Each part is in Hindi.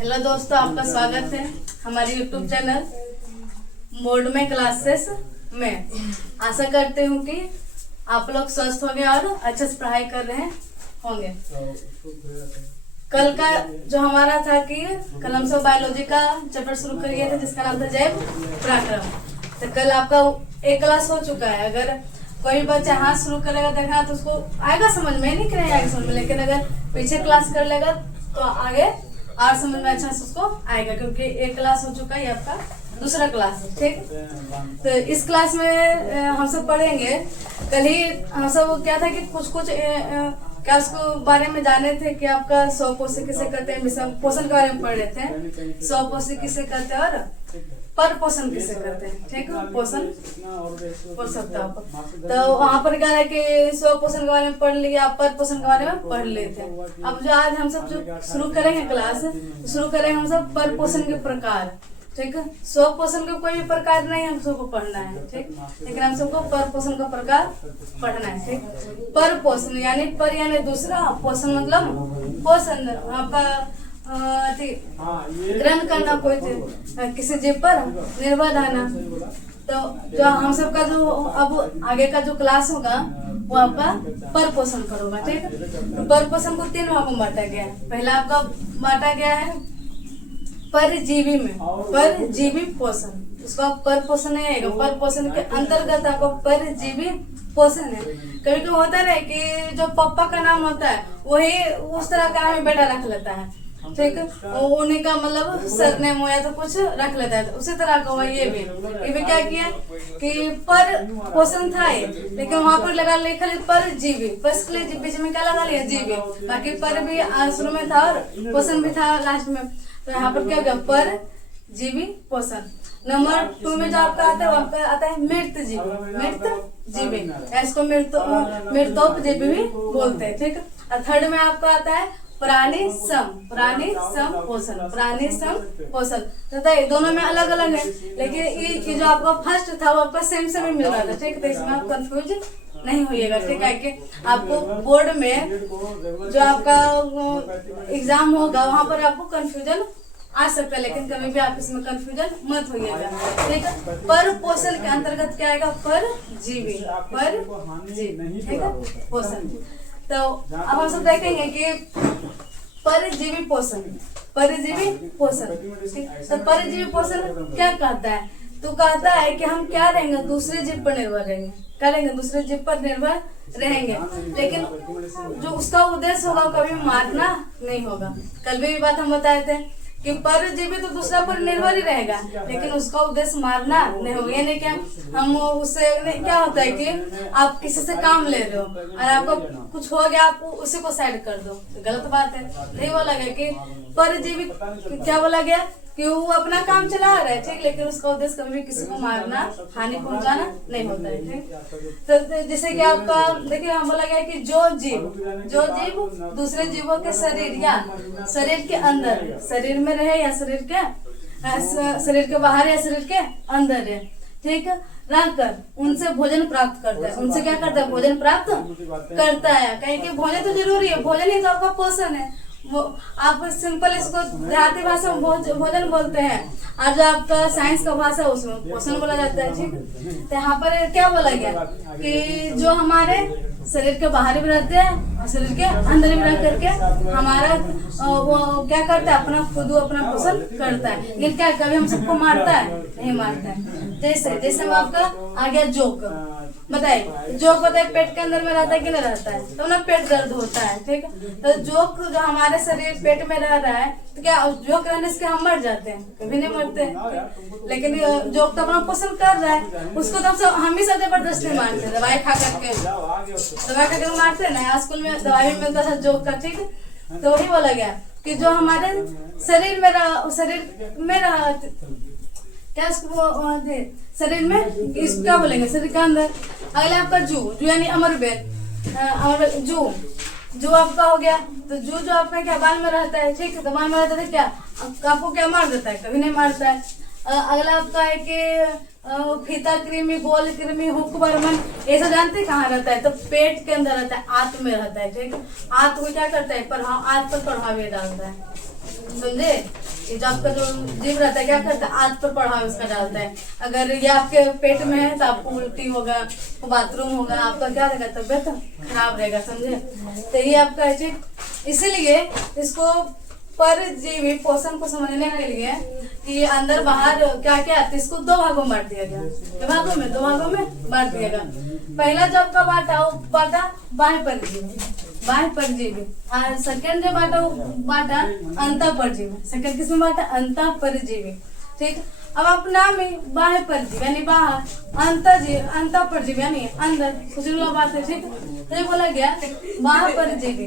हेलो दोस्तों, आपका स्वागत है हमारे YouTube चैनल मोड में क्लासेस में। आशा करते हूँ कि आप लोग स्वस्थ होंगे और अच्छे से पढ़ाई कर रहे होंगे। कल का जो हमारा था कि कल हम सब बायोलॉजी का चैप्टर शुरू किए थे जिसका नाम था जैव पराक्रम। तो कल आपका एक क्लास हो चुका है। अगर कोई बच्चा हाथ शुरू करेगा देखना तो उसको आएगा समझ में, नहीं करेगा आएगा समझ में, लेकिन अगर पीछे क्लास कर लेगा तो आगे और समझ में अच्छा से उसको आएगा, क्योंकि एक क्लास हो चुका है, ये आपका दूसरा क्लास है। ठीक, तो इस क्लास में हम सब पढ़ेंगे। कल ही हम सब क्या था कि कुछ क्या उसको बारे में जाने थे कि आपका स्वपोषी किसे कहते हैं, पोषण के बारे में पढ़ रहे थे। स्वपोषी किसे कहते हैं और पर पोषण किसे करते हैं। ठीक है, पोषण पढ़ सकता है। तो वहाँ पर क्या है कि स्व पोषण के बारे में पढ़ लिया, पर पोषण के बारे में पढ़ लेते हैं। अब जो आज हम सब जो शुरू करेंगे क्लास, शुरू करेंगे हम सब पर पोषण के प्रकार। ठीक है, स्व पोषण का कोई प्रकार नहीं हम सबको पढ़ना है। ठीक, लेकिन हम सबको पर पोषण का प्रकार पढ़ना है। ठीक, पर पोषण यानी पर यानी दूसरा, पोषण मतलब पोषण आपका ग्रहण करना, कोई किसी जीव पर निर्भर रहना। तो जो हम सब का जो अब आगे का जो क्लास होगा वो आपका पर पोषण का होगा। ठीक है, तो पर पोषण को 3 भागों में बांटा गया है। पहला आपका बांटा गया है परजीवी में, परजीवी पोषण, उसको पर पोषण नहीं आएगा। पर पोषण के अंतर्गत आपका परजीवी पोषण है। कभी कभी होता है कि जो पापा का नाम होता है वही उस तरह का नाम बेटा रख लेता है। ठीक, उन्हीं का मतलब सरनेम हो या तो कुछ रख लेता है। उसी तरह का हुआ ये भी क्या किया कि पर पोषण था ये, लेकिन वहाँ पर लगा लिखा पर जीवी, बस बीच में क्या लगा लिया जीवी, बाकी पर भी शुरू में था और पोषण भी था लास्ट में। तो यहाँ पर क्या गया पर जीवी पोषण। नंबर 2 में जो आपका आता है वो आपका आता है मृत जीवी, मृत जीवी, इसको मृतोपजीवी भी बोलते हैं। ठीक, और थर्ड में आपका आता है प्राणी सम पोषण, प्राणी सम पोषण। तो दोनों में अलग अलग है, लेकिन ये जो आपका फर्स्ट था वो आपका सेम ही मिल रहा था। ठीक, तो इसमें आप कंफ्यूज नहीं होइएगा। ठीक है, कि आपको बोर्ड में जो आपका एग्जाम होगा वहाँ पर आपको कंफ्यूजन आ सकता है, लेकिन कभी भी आप इसमें कंफ्यूजन मत होइएगा। ठीक है, पर पोषण के अंतर्गत क्या आएगा, पर जीवी, ठीक है, पोषण। तो अब हम सब देखेंगे कि परजीवी पोषण, परजीवी पोषण। तो परजीवी पोषण क्या कहता है, तो कहता है कि हम क्या रहेंगे, दूसरे जीव पर निर्भर रहेंगे। क्या रहेंगे, दूसरे जीव पर निर्भर रहेंगे, लेकिन जो उसका उद्देश्य होगा कभी मारना नहीं होगा। कल भी बात हम बताए थे कि परजीवी तो दूसरा पर निर्भर ही रहेगा, लेकिन उसका उद्देश्य मारना नहीं होगा। यानी क्या हम उससे क्या होता है कि आप किसी से काम ले रहे हो और आपको कुछ हो गया, आप उसी को साइड कर दो, तो गलत बात है। नहीं बोला गया कि परजीवी, क्या बोला गया कि वो अपना काम चला रहा है। ठीक, लेकिन उसका उद्देश्य कभी भी किसी को मारना, हानि पहुंचाना नहीं होता है। ठीक, तो जैसे कि आपका देखिए हम बोला गया कि जो जीव दूसरे जीवों के शरीर या शरीर के अंदर, शरीर में रहे या शरीर के बाहर या शरीर के अंदर है, ठीक, रहकर उनसे भोजन प्राप्त करता है। उनसे क्या करता है, भोजन प्राप्त करता है। कहीं कि भोजन तो जरूरी है, भोजन ही तो आपका पोषण है। वो आप सिंपल इसको देहाती भाषा में भोजन बोलते हैं, और जो आपका साइंस का भाषा उसमें पोषण बोला जाता है। ठीक, तो यहाँ पर क्या बोला गया कि जो हमारे शरीर के बाहर भी रहते हैं और शरीर के अंदर भी रह करके हमारा वो क्या करता है, अपना खुद अपना पोषण करता है। लेकिन क्या कभी हम सबको मारता है, नहीं मारता है। जैसे हम आपका आ गया जोक, बताइए जोक बताइए पेट के अंदर में रहता है कि नहीं रहता है, तो ना पेट दर्द होता है। ठीक, तो जोक जो हमारे शरीर पेट में रह रहा है, तो क्या जोक रहने से हम मर जाते हैं, कभी नहीं मरते हैं। लेकिन जोक तो अपना पोषण कर रहा है, उसको तो हम ही सब जबरदस्ती मारते हैं, दवाई खा करके मारते हैं ना। स्कूल में दवाई मिलता था जोक का। ठीक, तो वही बोला गया कि जो हमारे शरीर में रहा क्या शरीर में इसका बोलेंगे शरीर के अंदर। अगला आपका जू यानी अमरबेल, जू आपका हो गया। तो जो आपका क्या बाल में रहता है। ठीक है, तो बाल में रहता है क्या आपको क्या मार देता है, कभी नहीं मारता है। अगला आपका है कि फीता कृमि, गोल कृमि, हुक वर्मन, ये सब जानते कहाँ रहता है, तो पेट के अंदर रहता है, आंत में रहता है। ठीक है, आंत को क्या करता है, आंत पर प्रभाव डालता है, समझे। ये जो आपका जो जीभ रहता है क्या करता है, आंत पर प्रभाव इसका डालता है। अगर ये आपके पेट में है तो आपको उल्टी होगा, बाथरूम होगा, आपका क्या रहेगा, तबियत खराब रहेगा, समझे। तो ये आपका है ठीक। इसीलिए इसको परजीवी पोषण को समझने के लिए कि अंदर बाहर क्या क्या आते इसको दो भागों में बांट दिया गया। दो भागों में बांट दिया गया। पहला जो आपका बांटा वो बांटा बाह्य परजीवी और सेकंड जो बांटा वो बांटा अंतः परजीवी। सेकंड किसमें बांटा, अंतः परजीवी, ठीक। अब आप नाम में बाह्य परजीवी यानी बाहर, अंतः परजीवी यानी अंदर, कुछ बात है, ठीक। तो ये बोला गया बाह्य परजीवी,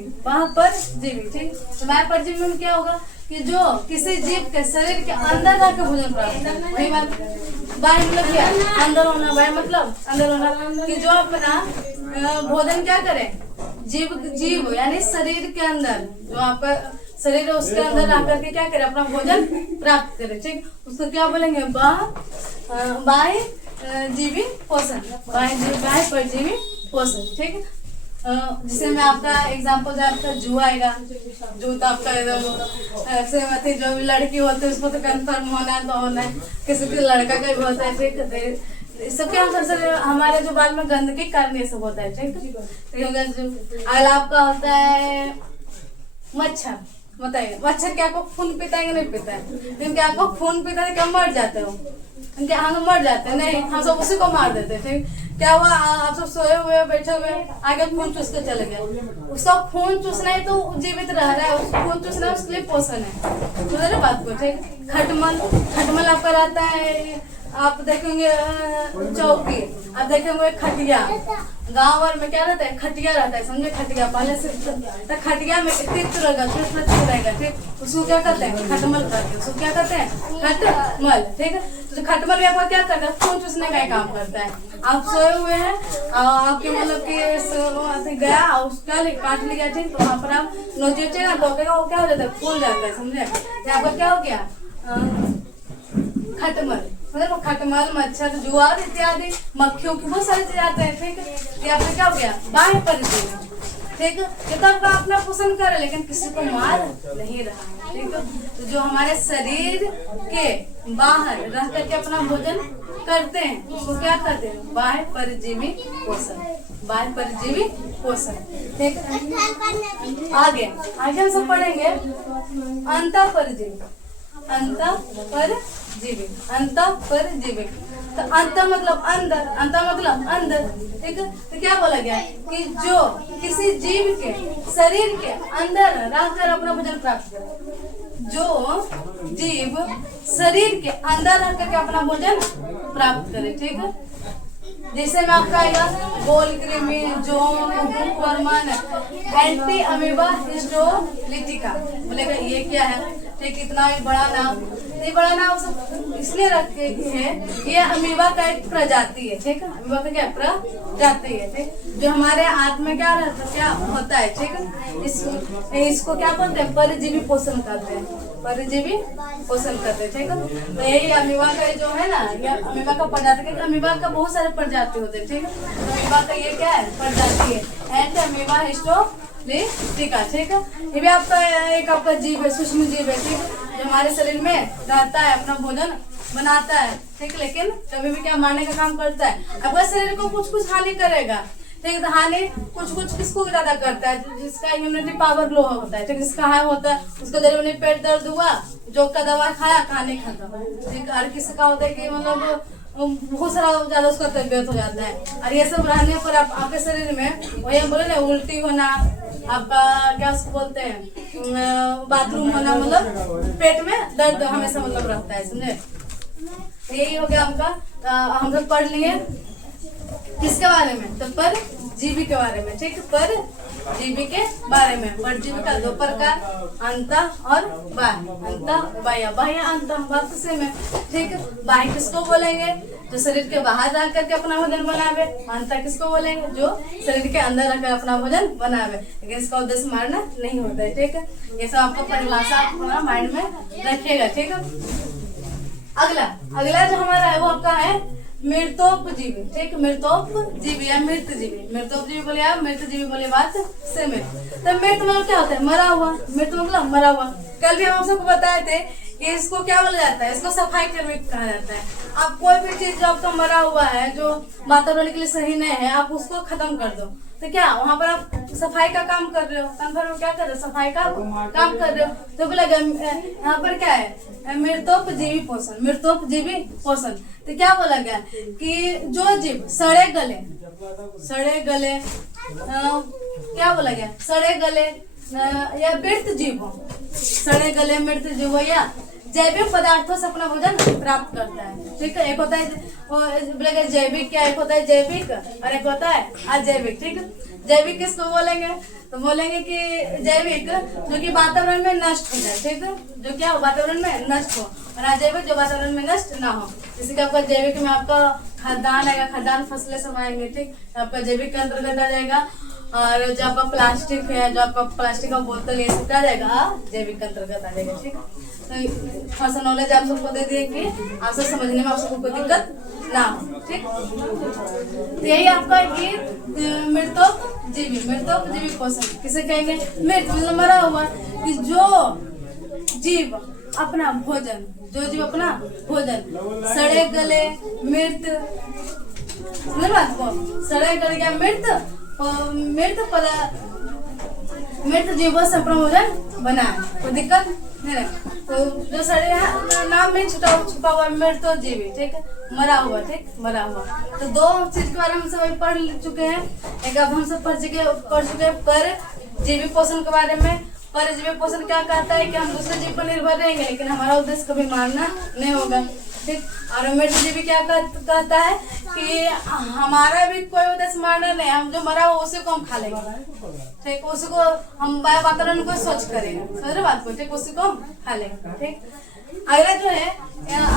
ठीक। तो बाह्य परजीवी में क्या होगा कि जो किसी जीव के शरीर के अंदर जाकर भोजन प्राप्त करना, वही बात। बाह्य मतलब क्या, अंदर होना, बाह्य मतलब अंदर होना, कि जो अपना भोजन क्या करे, जीव यानी शरीर के अंदर, जो आपका शरीर है उसके अंदर आकर के क्या करे, अपना भोजन प्राप्त करे, ठीक। उसको क्या बोलेंगे, बाह्य जीवी पोषण, बाह्य परजीवी पोषण, ठीक। जिसे मैं आपका एग्जाम्पल जो आपका जू आएगा, जू तो आपका एकदम जो भी लड़की होती है उसको तो कंफर्म होना तो होना है, किसी के लड़का का भी होता है, ठीक। सबके हमारे जो बाल में गंदगी के कारण ये सब होता है, ठीक। अगर आपका होता है मच्छर, बताइए मच्छर क्या आपको खून पीता है कि नहीं पीता है, लेकिन क्या आपको खून पीता है क्या मर जाते हो, इनके हम मर जाते हैं, नहीं हम सब उसी को मार देते, ठीक। क्या हुआ, आप सब सोए हुए बैठे हुए आगे खून चूस के चले गए, उसका खून चूसना है तो जीवित रह रहा है, उसको खून चूसना है, उसके लिए पोषण है, समझ रहे बात को, ठीक। खटमल आपका रहता है, आप देखेंगे चौकी, आप देखेंगे खटिया, गाँव और में क्या रहता है, खटिया रहता है, समझे। खटिया पहले से तो खटिया में रहेगा, ठीक। उसको क्या करते हैं, खटमल करते हैं, उसको क्या करते हैं, खटमल, ठीक है। तो खटमल भी आपका क्या करता है, खून चूसने का काम करता है। आप सोए हुए हैं और आपके मतलब कि गया और उसका काट लिया, ठीक। तो वहाँ पर आप नोचेगा तो वो क्या हो जाता है, फूल जाता है, समझे। यहाँ पर क्या हो गया, खटमल, मतलब खटमल, मच्छर, जुआर इत्यादि मक्खियों की बहुत सारी चीजें आते हैं, ठीक। ये आपका क्या हो गया, बाह्य परजीवी, ठीक। किताब का अपना पोषण करे लेकिन किसी को मार नहीं रहा, ठीक। तो जो हमारे शरीर के बाहर रह करके अपना भोजन करते हैं उसको क्या करते हैं, बाह्य परजीवी पोषण, बाह्य परजीवी पोषण, ठीक। आगे हम सब पढ़ेंगे अंतः परजीवी, अंतः परजीवी। तो अंत मतलब अंदर, ठीक है। तो क्या बोला गया कि जो किसी जीव के शरीर के अंदर रहकर अपना भोजन प्राप्त करे, जो जीव शरीर के अंदर रहकर के अपना भोजन प्राप्त करे, ठीक है। जैसे में आपका आएगा गोल कृमि, जोम, वर्मन, एंटी अमीबा हिस्टोलिटिका, बोलेगा ये क्या है, ठीक। इतना ही बड़ा नाम, ये बड़ा नाम सब इसलिए रखे है, ये अमीबा का एक प्रजाति है, ठीक है। अमीबा का क्या प्रजाति है, ठीक। जो हमारे हाथ में क्या रहता है, क्या होता है, ठीक है। इसको क्या बोलते हैं, परजीवी पोषण करते हैं, परजीवी पोषण करते हैं, ठीक है। तो यही अमीबा का जो है ना, ये अमीबा का प्रजाति, अमीबा का बहुत सारे प्रजाति होते हैं, ठीक है। तो अमीबा का ये क्या है, प्रजाति है, एंटी अमीबा हिस्टोलिटिका, ठीक है। ये भी आपका एक आपका जीव है, सूक्ष्म जीव है, ठीक है, जो हमारे शरीर में रहता है, अपना भोजन बनाता है, ठीक। लेकिन कभी भी क्या मारने का काम करता है, आपका शरीर को कुछ हानि करेगा, ठीक। तो हानि कुछ किसको ज्यादा करता है, जिसका इम्यूनिटी पावर लो होता है, ठीक। जिसका हाई होता है उसका जरूर पेट दर्द हुआ, जो का दवा खाया, खाने खत्म, ठीक। हर किसी का होता है कि मतलब बहुत सारा ज्यादा उसका तबियत हो जाता है, और ये सब रहने पर आपके शरीर में वही बोले ना, उल्टी होना, आपका क्या बोलते हैं, बाथरूम होना, मतलब पेट में दर्द हमेशा मतलब रहता है, समझे। यही हो गया आपका, हम लोग पढ़ लिए किसके बारे में, तो परजीवी के बारे में, ठीक। परजीवी के बारे में, परजीवी का दो प्रकार, अंतः और बाह्य, अंतः बाह्य, बाह्य अंतः बात सेम है, ठीक। बाह्य किसको बोलेंगे, जो शरीर के बाहर रह करके अपना भोजन बनावे, अंतः किसको बोलेंगे, जो शरीर के अंदर रहकर अपना भोजन बनावे, लेकिन इसका उद्देश्य मारना नहीं होता है, ठीक है। ये सब आपको परिभाषा अपना माइंड में रखिएगा, ठीक है। अगला जो हमारा है वो आपका है मृतोपजीवी, ठीक। मृतोपजीवी या मृतजीवी, मृतोपजीवी बोले आप, मृतजीवी बोले बात सेम है। तो मृत मतलब क्या होता है, मरा हुआ, मृत मतलब मरा हुआ। कल भी हम सबको बताए थे कि इसको क्या बोला जाता है, इसको सफाई कर्मी कहा जाता है। आप कोई भी चीज जो आपका मरा हुआ है, जो वातावरण के लिए सही नहीं है, आप उसको खत्म कर दो, तो क्या वहाँ पर आप सफाई का काम कर रहे हो, कन्फर्म में क्या कर रहे हो, सफाई का काम कर रहे हो। तो बोला यहाँ पर क्या है, मृतोपजीवी पोषण, मृतोपजीवी पोषण। तो क्या बोला गया कि जो जीव सड़े गले क्या बोला गया, सड़े गले या मृत जीव हो, सड़े गले मृत जीव हो या जैविक पदार्थों से अपना भोजन प्राप्त करता है। ठीक है, एक होता है बोलेगा जैविक, क्या एक होता है जैविक और एक होता है अजैविक। ठीक है, जैविक किसको बोलेंगे, तो बोलेंगे कि जैविक जो कि वातावरण में नष्ट हो जाए। ठीक है, जो क्या वातावरण में नष्ट हो, और अजैविक जो वातावरण में नष्ट ना हो। जैसे कि आपका जैविक में आपका खाद्यान्न आएगा, खाद्यान्न फसलें सब आएंगे। ठीक, आपका जैविक के अंतर्गत आ जाएगा। और जो आपका प्लास्टिक है, जो आपका प्लास्टिक का बोतल ये सब क्या आ जाएगा, जैविक के अंतर्गत आ जाएगा। ठीक, तो थोड़ा सा नॉलेज आप सबको दे दिए कि आप सब समझने में आप सबको कोई दिक्कत ना हो। ठीक, तो यही आपका कि मृतोपजीवी पोषण किसे कहेंगे, मृत मतलब मरा हुआ, कि जो जीव अपना भोजन, सड़े गले मृत, समझ बात को, सड़े गले क्या मृत जीवों से अपना भोजन बनाए, कोई दिक्कत नहीं है। तो जो सड़े नाम में छुपा हुआ मृतोजीवी, ठीक है, मरा हुआ। ठीक, मरा हुआ। तो दो चीज के बारे में हम सब पढ़ चुके हैं। एक अब हम सब पढ़ चुके हैं परजीवी पोषण के बारे में। परजीवी पोषण क्या कहता है कि हम दूसरे जीव पर निर्भर रहेंगे, लेकिन हमारा उद्देश्य कभी मारना नहीं होगा। ठीक, और मृतजीवी क्या कहता है कि हमारा भी कोई उद्देश्य मारना नहीं, हम जो मरा हो उसी को हम खा लेंगे। ठीक, उसी को हम वातावरण को स्वच्छ करेंगे, समझ रहे बात को। ठीक, उसी को हम खा लेंगे। ठीक, अगला जो है,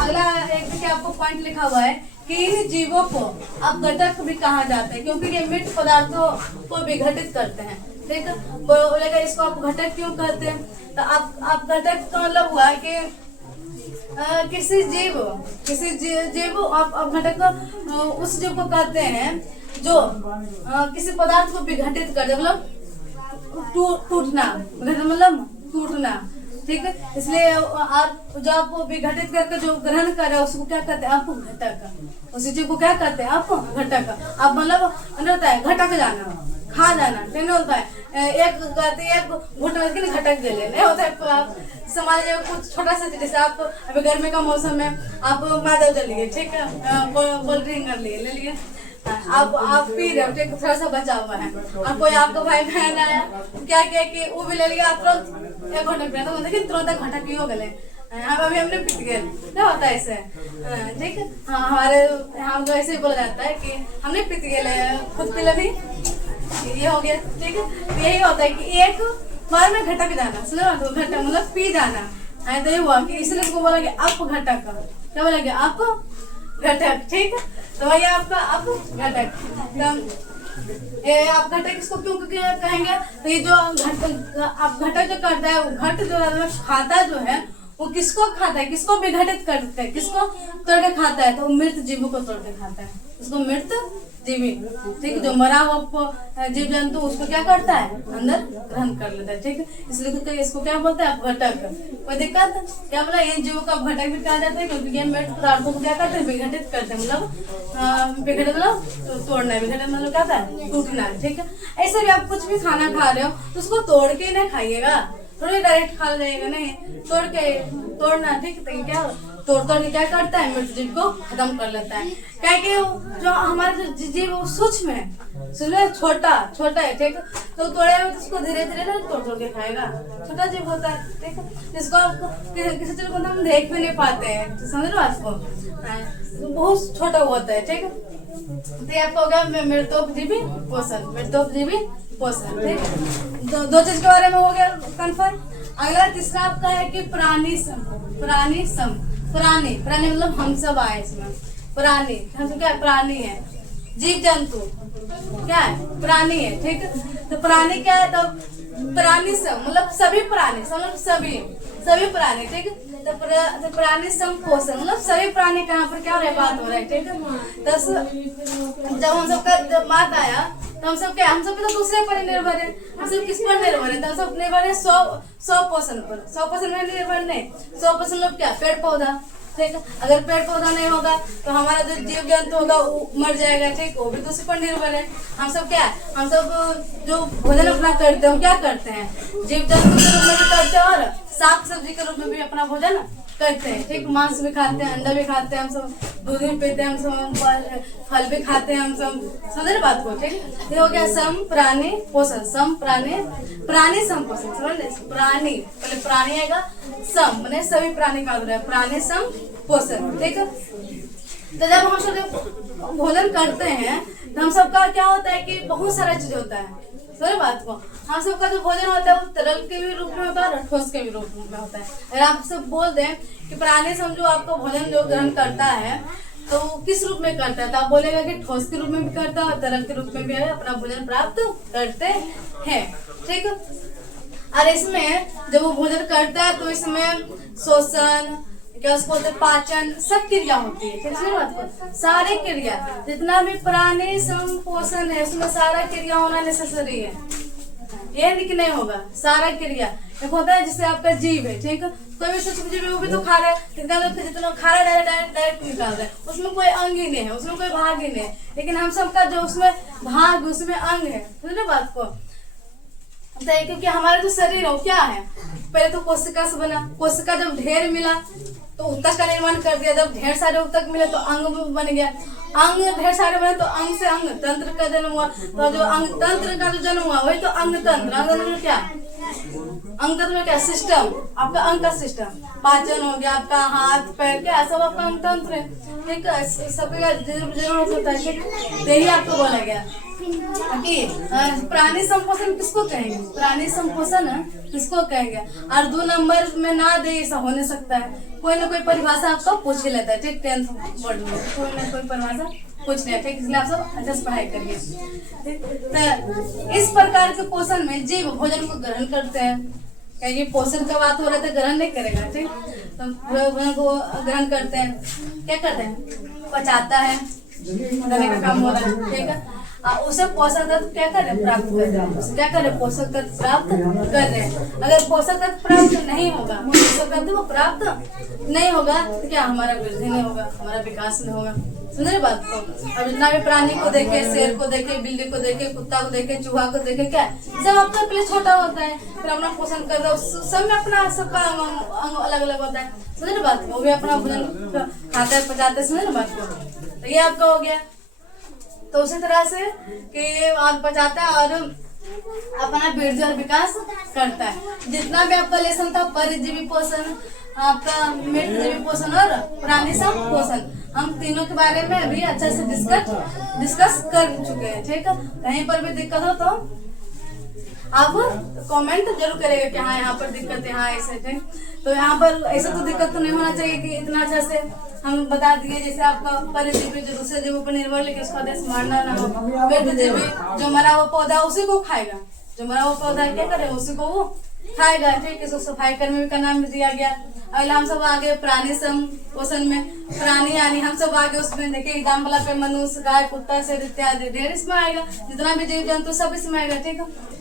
अगला एक देखिए आपको पॉइंट लिखा हुआ है कि इन जीवों को अपघटक भी कहा जाता है, क्योंकि ये मृत पदार्थों को विघटित करते हैं। ठीक, बोलेगा इसको अपघटक क्यों कहते हैं, तो अपघटक का मतलब हुआ कि किसी जीव अपघटक उस जीव को कहते हैं जो किसी पदार्थ को विघटित कर दे, मतलब टूटना, मतलब टूटना। ठीक है, इसलिए आप जो आप विघटित करके जो ग्रहण कर रहे हैं उसको क्या कहते हैं, अपघटक। उसी चीज को क्या कहते हैं, अपघटक। आप मतलब होता है घटक जाना, खा जाना, नहीं होता है एक घुट में घटक गए, नहीं होता है। समाज कुछ छोटा सा, जैसे आप अभी गर्मी का मौसम में आप मादल ले लिए, ठीक है, कोल्ड ड्रिंक कर लिए, ले लिए, आप पी रहे हो, ठीक, थोड़ा सा बचा हुआ है, और कोई आपका भाई बहन आया क्या किया कि वो भी ले लिया, तुरंत एक घंटा पिया, तो देखिए तुरंत घंटा पियो गए, अभी हमने पीट गए, क्या होता है ऐसे। ठीक है, हाँ, हमारे हम तो ऐसे ही बोला जाता है कि हमने पीट गए, खुद पी लेनी, ये हो गया। ठीक है, यही होता है कि एक बार में घटक जाना, सुनो, तो घटक मतलब पी जाना है। तो ये हुआ कि इसलिए इसको बोला गया अपघटक, क्या बोला गया, अपघटक। ठीक है, तो वही आपका अपघटक। अपघटक इसको क्यों कहेंगे, तो ये जो अपघटक जो करता है, घट जो खाता जो है वो किसको खाता है, किसको विघटित करता है, किसको तोड़ के खाता है, तो मृत जीवों को तोड़ के खाता है, उसको मृत जीवी। ठीक, जो मरा हुआ जीव जंतु उसको क्या करता है, अंदर ग्रहण कर लेता है। ठीक है, इसलिए तो इसको क्या बोलते हैं, अपघटक। कोई दिक्कत क्या बोला, इन जीवों को अपघटक भी कहा जाता है, क्योंकि ये मृत पदार्थों को क्या करते हैं, विघटित करते हैं, मतलब विघटित मतलब तोड़ना, विघटित मतलब क्या था, टूटना। ठीक है, ऐसे भी आप कुछ भी खाना खा रहे हो तो उसको तोड़ के नहीं खाइएगा, थोड़ी डायरेक्ट खा जाएगा, नहीं, तोड़ना। ठीक है, क्या तोड़ के क्या करता है, मृत जीव को खत्म कर लेता है। क्या कि जो हमारा जो जीव वो सूक्ष्म है, छोटा है। ठीक, तो तोड़ेगा तो उसको धीरे धीरे ना तोड़ के खाएगा, छोटा जीव होता है। ठीक है, जिसको आपको किसी चीज को हम देख भी नहीं पाते हैं, तो समझ लो आपको, तो बहुत छोटा होता है। ठीक है, तो आपको हो गया मृतोपजीवी पोषण। ठीक, दो चीज के बारे में हो गया कंफर्म। अगला तीसरा आपका है कि प्राणी मतलब हम सब आए इसमें, प्राणी, हम सब क्या है, प्राणी है, जीव जंतु क्या है, प्राणी है। ठीक है, तो प्राणी क्या है, तो प्राणी सम मतलब सभी प्राणी, मतलब सभी प्राणी। ठीक है, तो प्राणी सम पोषण मतलब सभी प्राणी कहाँ पर क्या हो रहा है, बात हो रहा है। ठीक है, तो जब हम सबका मात आया तो हम सब क्या, हम सब तो दूसरे पर निर्भर है, हम सब किस पर निर्भर है, तो हम सब निर्भर है 100% पर, 100% में निर्भर नहीं, 100% लोग क्या, पेड़ पौधा, ठीक है। अगर पेड़ पौधा नहीं होगा तो हमारा जो जीव जंतु होगा वो मर जाएगा, ठीक, वो भी तो उसी पर निर्भर है। हम सब क्या, हम सब जो भोजन अपना करते हैं क्या करते हैं, जीव जंतु के रूप में भी करते हैं और साग सब्जी के रूप में भी अपना भोजन करते हैं, ठीक। मांस भी खाते हैं, अंडा भी खाते हैं, हम सब दूध भी पीते हैं, हम सब फल भी खाते हैं, हम सब, समझ बात को, ठीक। ये हो गया सम प्राणी पोषण, सम प्राणी सम पोषण, समझ, प्राणी पहले प्राणी आएगा, सम मैंने सभी प्राणी का है, प्राणी सम पोषण, ठीक है। तो जब हम सब भोजन करते हैं तो हम सबका क्या होता है कि बहुत सारा चीज होता है, सही बात को, हम सबका जो भोजन होता है वो तरल के भी रूप में होता है और ठोस के भी रूप में होता है। अगर आप सब बोल दें कि प्राणी समझो आपका भोजन जो ग्रहण करता है तो किस रूप में करता है, तो आप बोलेगा कि ठोस के रूप में भी करता है और तरल के रूप में भी अपना भोजन प्राप्त करते हैं, ठीक। और इसमें जब वो भोजन करता है तो इसमें शोषण, क्या उसको बोलते हैं, पाचन, सब क्रिया होती है, ठीक, सारे क्रिया, जितना भी प्राणी संपोषण है उसमें सारा क्रिया होना नेसेसरी है, ये नहीं कि नहीं होगा, सारा क्रिया। एक होता है जिससे आपका जीव है, ठीक, कोई भी सूक्ष्म जीव है वो भी तो खा रहा है, जितना खा रहा है डायरेक्ट निकाल रहा है, उसमें कोई अंग ही नहीं है, उसमें कोई भाग ही नहीं है, लेकिन हम सबका जो उसमें भाग, उसमें अंग है, समझे बात को, क्योंकि हमारा जो शरीर है वो क्या है, पहले तो कोशिका से बना, कोशिका जब ढेर मिला तो ऊतक का निर्माण कर दिया, जब ढेर सारे ऊतक मिले तो अंग बन गया, अंग ढेर सारे बने तो अंग से अंग तंत्र का जन्म हुआ, तो जो अंग तंत्र का जो जन्म हुआ वही तो अंग तंत्र, अंग तंत्र में क्या, अंग तंत्र में क्या, सिस्टम, आपका अंग का सिस्टम, पाचन हो गया, आपका हाथ पैर क्या सब आपका अंग तंत्र है, ठीक है, सबका जरूरत होता है, ठीक, यही आपको बोला गया कि प्राणी संपोषण किसको कहेंगे, प्राणी संपोषण किसको कहेंगे, और 2 नंबर में ना दे ऐसा हो नहीं सकता है, कोई ना कोई परिभाषा आपको पूछ ही लेता है, ठीक, 10th बोर्ड में कोई ना कोई परिभाषा पूछ लिया, ठीक, इसलिए आप सब अच्छे से पढ़ाई करिए। तो इस प्रकार के पोषण में जीव भोजन को ग्रहण करते हैं, क्योंकि पोषण का बात हो रहा है तो ग्रहण नहीं करेगा, ठीक, तो भोजन को ग्रहण करते हैं, क्या करते हैं, पचाता है, पचाने का काम हो रहा है, ठीक है, उसे पोषक तत्व क्या कर रहे हैं, प्राप्त कर रहे हैं, क्या कर रहे हैं, पोषक तत्व प्राप्त कर रहे हैं। अगर पोषक तत्व प्राप्त नहीं होगा, पोषक तत्व प्राप्त नहीं होगा तो क्या हमारा वृद्धि नहीं होगा, हमारा विकास नहीं होगा, समझे बात को। अब जितना भी प्राणी को देखे, शेर को देखे, बिल्ली को देखे, कुत्ता को देखे, चूहा को देखे, क्या सब आपका पहले छोटा होता है, फिर अपना पोषण कर रहा है, सब में अपना सबका अंग अलग अलग होता है, समझे बात को, वो भी अपना भोजन खाता है, पचाते है, समझे बात को। तो ये आपका हो गया, तो उसी तरह से कि और पचाता है और अपना वृद्धि और विकास करता है। जितना भी आपका लेसन था परजीवी पोषण, आपका मृतजीवी पोषण और प्राणी पोषण, हम तीनों के बारे में अभी अच्छे से डिस्कस कर चुके हैं, ठीक है। कहीं पर भी दिक्कत हो तो आप कमेंट जरूर करेगा कि हाँ यहाँ पर दिक्कत है, हाँ ऐसे, ठीक। तो यहाँ पर ऐसा तो दिक्कत तो नहीं होना चाहिए कि इतना अच्छा से हम बता दिए, जैसे आपका परजीवी जो दूसरे जीवों पर निर्भर, लेकिन उसका आदेश मारना ना हो, मृतजीवी जो मरा हुआ पौधा उसी को खाएगा, जो मरा हुआ पौधा क्या करेगा उसी को वो खाएगा, ठीक। इसको सफाई कर्मी का नाम भी दिया गया। अगला हम सब आगे प्राणी पोषण में, प्राणी यानी हम सब आगे उसमें देखिए एग्जाम्पल पे मनुष्य, गाय, कुत्ता, शेर इत्यादि ढेर इसमें आएगा, जितना भी जीव जंतु सब इसमें आएगा, ठीक है।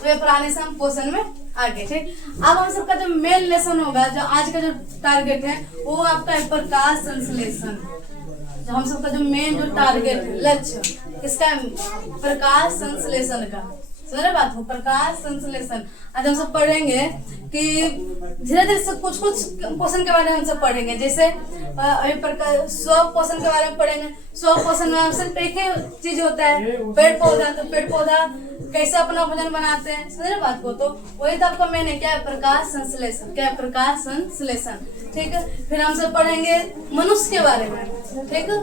तो प्राणी पोषण में आगे, ठीक। अब हम सबका जो मेन लेसन होगा, जो आज का जो टारगेट है वो आपका है प्रकाश संश्लेषण। जो हम सबका जो मेन जो टारगेट है, लक्ष्य किसका, प्रकाश संश्लेषण का, समझ बात हो, प्रकाश संश्लेषण। आज हम सब पढ़ेंगे कि धीरे धीरे से कुछ पोषण के बारे में हम सब पढ़ेंगे, जैसे अभी प्रकार स्व पोषण के बारे में पढ़ेंगे। स्व पोषण में सिर्फ एक ही चीज होता है, पेड़ पौधा, तो पेड़ पौधा कैसे अपना भोजन बनाते हैं, समझ रहे बात को, तो वही तो आपका मेन है, क्या है, प्रकाश संश्लेषण, क्या है, प्रकाश संश्लेषण, ठीक है। फिर हम सब पढ़ेंगे मनुष्य के बारे में, ठीक है,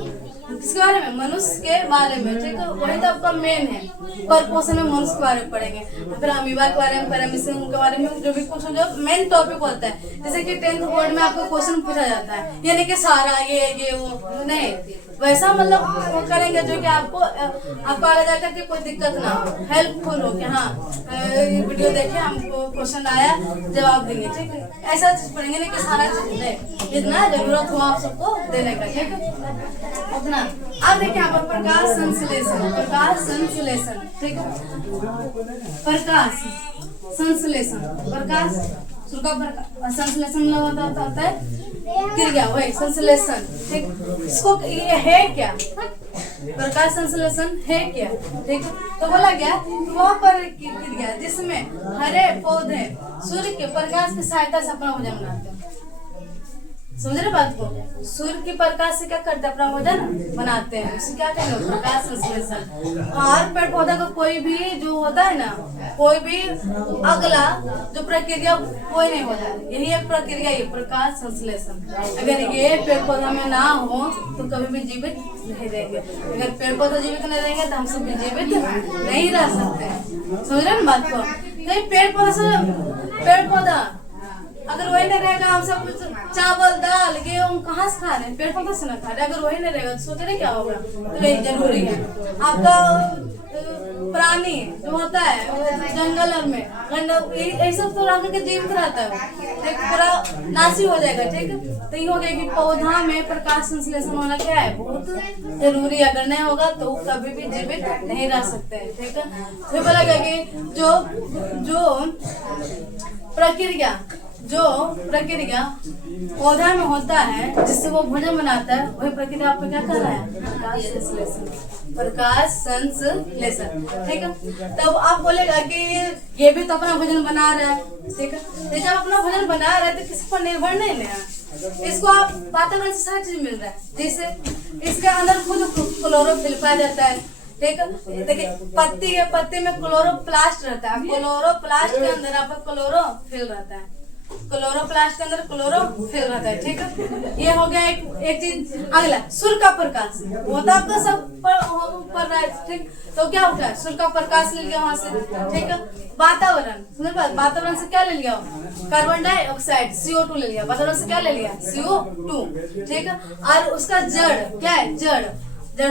किसके बारे में, मनुष्य के बारे में, ठीक है, वही तो आपका मेन है। पर पोषण में मनुष्य के बारे में पढ़ेंगे, फिर अमीबा के बारे में, पैरामीशियम के बारे में, जो भी कुछ जो मेन टॉपिक होता है। जैसे कि 10th बोर्ड में आपको क्वेश्चन पूछा जाता है, यानी कि सारा ये वो नहीं, वैसा मतलब करेंगे जो कि आपको आगे जाकर के कोई दिक्कत ना हो, हेल्पफुल हो कि हाँ वीडियो देखे हमको क्वेश्चन आया जवाब देंगे, ठीक है। ऐसा चीज पढ़ेंगे नहीं कि सारा चीज ले, जितना जरूरत हो आप सबको देने का, ठीक है उतना। अब देखिए यहाँ पर प्रकाश संश्लेषण, प्रकाश संश्लेषण, ठीक है प्रकाश संश्लेषण, प्रकाश संश्लेषण होता है क्रिया, वही संश्लेषण, ठीक। इसको ये है क्या, प्रकाश संश्लेषण है क्या, ठीक। तो बोला गया वह प्रक्रिया जिसमें हरे पौधे सूर्य के प्रकाश की सहायता से अपना भोजन बनाते हैं। समझ रहे बात को, सूर्य की प्रकाश से क्या करते हैं, अपना भोजन बनाते हैं, उसे क्या कहते हैं, प्रकाश संश्लेषण। और पेड़ पौधा का कोई भी जो होता है ना, कोई भी अगला जो प्रक्रिया कोई नहीं होता, यही एक प्रक्रिया है प्रकाश संश्लेषण। अगर ये पेड़ पौधा में ना हो तो कभी भी जीवित नहीं रहेंगे। अगर पेड़ पौधा जीवित नहीं रहेंगे तो हम सब भी जीवित नहीं रह सकते। समझ रहे ना बात को, तो पेड़ पौधा अगर वही नहीं रहेगा, हम सब कुछ चावल दाल गेहूं कहाँ से खा रहे हैं, पेड़ पौधा से ना खा रहे। अगर वही नहीं रहेगा तो सोच रहे क्या होगा, तो यही जरूरी है। आपका प्राणी जो होता है जंगल में यही सब तो रह के जीवित रहता है, ठीक पूरा नाशी हो जाएगा, ठीक। तो ये हो गया कि पौधा में प्रकाश संश्लेषण होना क्या है, बहुत जरूरी। अगर नहीं होगा तो कभी भी जीवित नहीं रह सकते हैं, ठीक है। फिर बोला गया कि जो प्रक्रिया पौधा में होता है जिससे वो भोजन बनाता है, वही प्रक्रिया आपको क्या कर रहा है, प्रकाश संश्लेषण, प्रकाश संश्लेषण, ठीक है। तब आप बोलेगा कि ये भी तो अपना भोजन बना रहा है, ठीक है। तो जब अपना भोजन बना रहा है तो किसी पर निर्भर नहीं है, इसको आप वातावरण से सारी चीज मिल रहा है। जैसे इसके अंदर खुद क्लोरोफिल पाया जाता है, ठीक है। देखिए पत्ती है, पत्ती में क्लोरोप्लास्ट रहता है, क्लोरोप्लास्ट के अंदर आपका क्लोरोफिल रहता है, क्लोरोप्लास्ट के अंदर क्लोरोफिल रहता है, ठीक है। ये हो गया एक चीज। अगला सूर्य का प्रकाश, वो तो आपका सब पर रहा है, ठीक। तो क्या होता है, सूर्य का प्रकाश ले लिया वहां से, ठीक है। वातावरण से क्या ले लिया, कार्बन डाइऑक्साइड CO2 ले लिया, वातावरण से क्या ले लिया, CO2, ठीक है। और उसका जड़ क्या है, जड़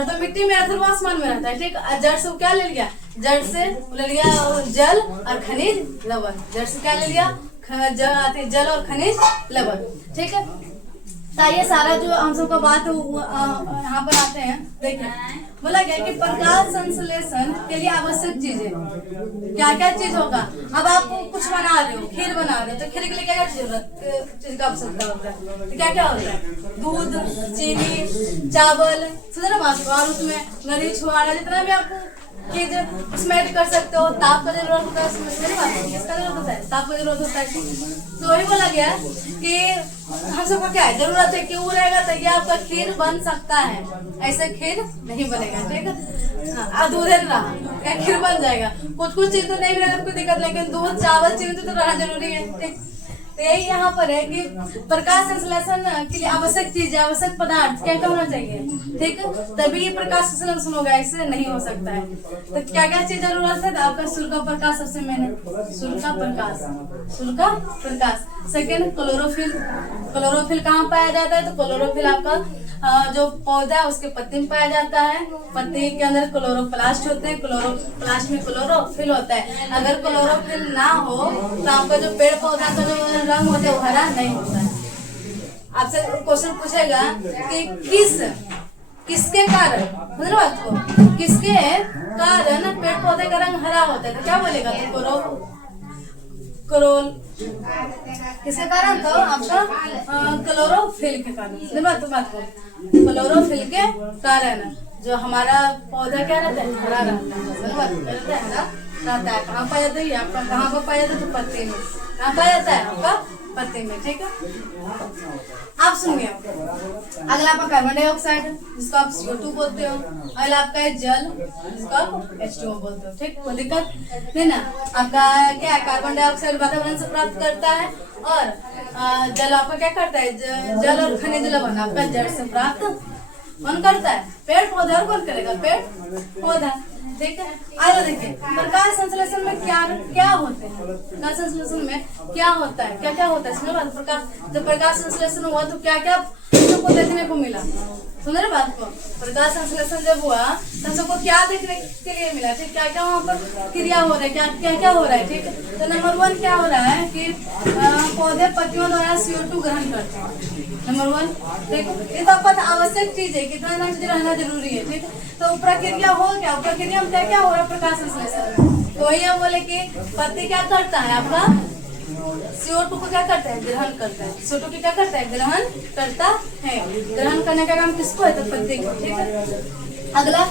तो मिट्टी में रहता है, आसमान में रहता है, ठीक। जड़ से क्या ले लिया, जड़ से ले लिया जल और खनिज लवण, जड़ से क्या ले लिया, जल और खनिज लवण, ठीक है। तो ये सारा जो हम सबका बात यहाँ पर आते हैं। देखिए बोला गया कि प्रकाश संश्लेषण के लिए आवश्यक चीजें क्या क्या चीज होगा। अब आप कुछ बना रहे हो, खीर बना रहे हो, तो खीर के लिए क्या क्या चीज का आवश्यकता होता है, तो क्या क्या होता है, दूध, चीनी, चावल, समझ रहे बात। और उसमें गरी छुआरा जितना भी आपको चीज उसमें ऐड कर सकते हो। ताप का जरूरत होता है उसमें, किसका जरूरत होता है, ताप का जरूरत होता है। तो वही बोला गया कि हम सबको क्या है, जरूरत है कि वो रहेगा तो ये आपका खीर बन सकता है, ऐसे खीर नहीं बनेगा, ठीक है। अधूरे रहा क्या खीर बन जाएगा, कुछ चीज तो नहीं रहेगा कोई दिक्कत, लेकिन दूध चावल चीनी तो रहना जरूरी है, ठीक। तो यही यहाँ पर है कि प्रकाश संश्लेषण के लिए आवश्यक चीज, आवश्यक पदार्थ क्या क्या होना चाहिए, ठीक है, तभी ये प्रकाश संश्लेषण होगा, ऐसे नहीं हो सकता है। तो क्या क्या चीज जरूरत है, तो आपका सूर्य का प्रकाश सबसे मेन है, सूर्य का प्रकाश। सेकेंड क्लोरोफिल, क्लोरोफिल कहाँ पाया जाता है, तो क्लोरोफिल आपका जो पौधा है उसके पत्ती में पाया जाता है, पत्ती के अंदर क्लोरोप्लास्ट होते हैं, क्लोरोप्लास्ट में क्लोरोफिल होता है। अगर क्लोरोफिल ना हो तो आपका जो पेड़ पौधा का जो रंग होता है वो हरा नहीं होता है। आपसे क्वेश्चन पूछेगा कि किसके कारण, मतलब बात को किसके कारण पेड़ पौधे का रंग हरा होता है, तो क्या बोलेगा, तो किसके कारण, तो आपका क्लोरोफिल के कारण, बात को क्लोरोफिल के कारण जो हमारा पौधा क्या रहता है, हरा रहता है, हरा रहता है। कहाँ पाया जाता है, आपका कहाँ पर पाया जाता है, तो पत्ते में, कहाँ पाया जाता है, आपका पत्ते में, ठीक है। आप सुनिए, अगला आपका कार्बन डाइऑक्साइड जिसको आप CO2 बोलते हो, अगला आपका है जल जिसको आप H2O बोलते हो, ठीक, कोई दिक्कत नहीं ना। आपका क्या है, कार्बन डाइऑक्साइड वातावरण से प्राप्त करता है, और जल आपका क्या करता है, जल और खनिज लवण आपका जड़ से प्राप्त कौन करता है, पेड़ पौधा। और कौन करेगा, पेड़ पौधा, ठीक है। आगे देखिए प्रकाश संश्लेषण में क्या होते हैं, प्रकाश संश्लेषण में क्या होता है, क्या क्या होता है, प्रकाश जब प्रकाश संश्लेषण हुआ तो क्या क्या हम सबको देखने को मिला। सुन रहे बात को, प्रकाश संश्लेषण जब हुआ तो हम सबको क्या देखने के लिए मिला, ठीक, क्या क्या वहाँ पर क्रिया हो रहा है, क्या क्या क्या हो रहा है, ठीक। तो नंबर 1 क्या हो रहा है कि पौधे पत्तियों द्वारा CO2 ग्रहण करते हैं, नंबर 1, ठीक। ये तो आपका आवश्यक चीज है, कितना रहना जरूरी है, ठीक। तो प्रक्रिया हो क्या, प्रक्रिया में क्या क्या हो रहा है प्रकाश संश्लेषण में, तो वही हम बोले कि पत्ती क्या करता है आपका CO2 को क्या करता है, ग्रहण करता है। CO2 की क्या करता है, ग्रहण करता है। ग्रहण करने का काम किसको है, तो पत्ती को, ठीक है। अगला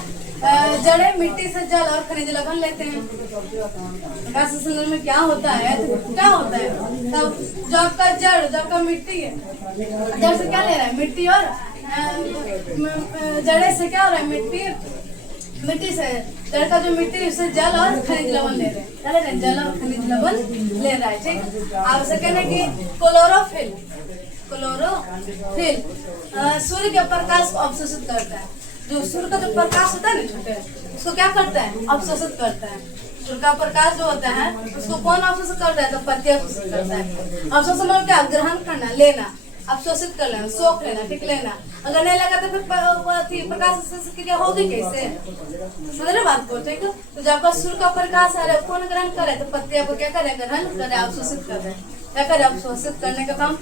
जड़े मिट्टी से जल और खनिज लवण लेते हैं। प्रकाश संश्लेषण में क्या होता है, तो क्या होता है, तब जो आपका जड़, जो आपका मिट्टी है, जड़ से क्या ले रहा है, मिट्टी, और जड़े से क्या हो रहा है, मिट्टी से, जड़ का जो मिट्टी है उससे जल और खनिज लवण ले रहे हैं, क्या ले रहे हैं, जल और खनिज लवण ले रहा है, ठीक। आवश्यक है कि क्लोरोफिल सूर्य के प्रकाश को अवशोषित करता है। जो सूर्य का जो प्रकाश होता है ना छोटे, उसको क्या करता है, अवशोषित करता है। सूर्य का प्रकाश जो होता है उसको कौन अवशोषित करता है, तो पत्ती अवशोषित करता है। अवशोषण मतलब क्या, ग्रहण करना, लेना, अवशोषित कर लेना, सोख लेना, ठीक, लेना। अगर नहीं लगा तो फिर प्रकाश क्रिया होगी कैसे, समझ रहे बात को, ठीक। तो जब आपका सूर्य का प्रकाश आ रहा है कौन ग्रहण करे, तो पत्ती आपको क्या करे, ग्रहण करे, अवशोषित कर रहे हैं, क्या करे, अवशोषित करने का काम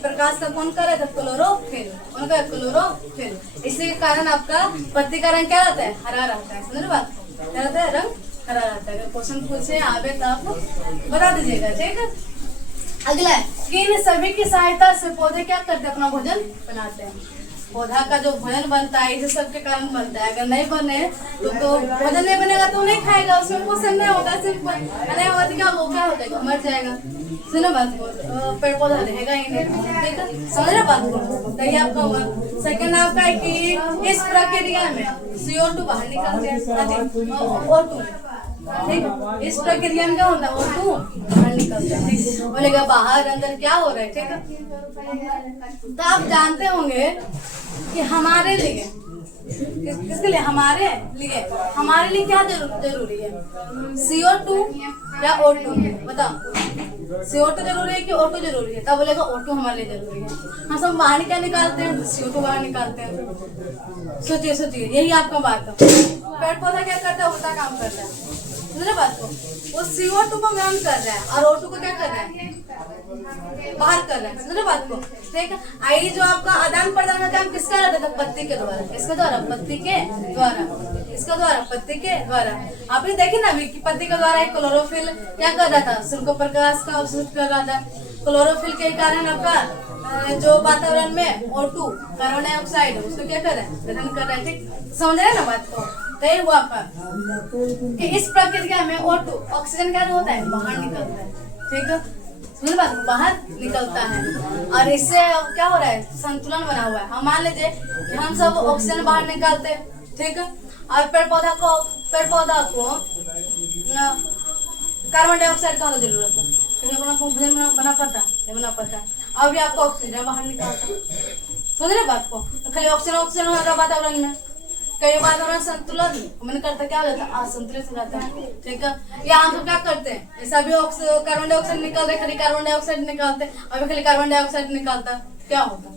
प्रकाश का कौन करे, तो क्लोरोफिल, कौन करे, क्लोरोफिल। इसी के कारण आपका पत्ती का रंग क्या रहता है, हरा रहता है, समझ रहे बात, क्या रहता है, रंग हरा रहता है। अगर क्वेश्चन पूछे आवे तो आप बता दीजिएगा, ठीक है। अगला है कि इन सभी की सहायता से पौधे क्या करते हैं, अपना भोजन बनाते हैं। पौधा का जो भोजन बनता है इस सब के कारण बनता है। अगर नहीं बने तो भोजन नहीं बनेगा तो नहीं खाएगा, उसमें पोषण नहीं होगा, सिंपल नहीं होगा तो क्या वो क्या हो जाएगा, मर जाएगा। सुनो बात को, पेड़ पौधा रहेगा ही नहीं, ठीक है, समझ रहे बात को। तो ये आपका हुआ। सेकंड आपका है कि इस प्रक्रिया में CO2 बाहर निकलते हैं, O2, ठीक। इस प्रक्रिया में क्या होता है, O2 बाहर निकलता है, ठीक। बोलेगा बाहर अंदर क्या हो रहा है, ठीक है। तो आप जानते होंगे कि हमारे लिए, किसके लिए, हमारे लिए क्या जरूरी है, CO2 या O2, बताओ। CO2 जरूरी है कि O2 जरूरी है, तब बोलेगा O2 हमारे लिए जरूरी है। हम सब बाहर क्या निकालते हैं, CO2 बाहर निकालते हैं। सोचिए यही आपका बात है। पेड़ पौधा क्या करता है, उल्टा काम करता है, समझे बात को। वो CO2 को ग्रहण कर रहा है और O2 को क्या कर रहा है, बाहर कर रहा है, समझे बात को, ठीक है। आई जो आपका आदान प्रदान का काम किसका रहता था, पत्ती के द्वारा, किसके द्वारा, पत्ती के द्वारा, इसका द्वारा, पत्ती के द्वारा। आपने देखे ना अभी कि पत्ती के द्वारा क्लोरोफिल क्या कर रहा था, सूर्य को प्रकाश का अवशोषित कर रहा था। क्लोरोफिल के कारण आपका जो वातावरण में O2 कार्बन डाइऑक्साइड उसको क्या कर रहा है, ग्रहण कर रहा है, ठीक, समझ रहे हैं ना बात को। तय हुआ आपका कि इस प्रक्रिया में O2 ऑक्सीजन क्या होता है, बाहर निकलता है, ठीक है, समझ बात, बाहर निकलता है। और इससे क्या हो रहा है, संतुलन बना हुआ है। हम मान लीजिए कि हम सब ऑक्सीजन बाहर निकालते हैं, ठीक है, और पेड़ पौधा को कार्बन डाइऑक्साइड का जरूरत है, भोजन बना पड़ता है। अभी आपको ऑक्सीजन बाहर निकालता है, समझ रहे बात को। तो खाली ऑक्सीजन हो रहा वातावरण में, कई वातावरण संतुलन मैंने करता क्या हो जाता है, असंतुलित हो जाता है, ठीक है। या हम सब क्या करते हैं, ऐसा भी कार्बन डाइऑक्साइड निकालते, खाली कार्बन डाइऑक्साइड निकालते, अभी खाली कार्बन डाइऑक्साइड निकालता, क्या होता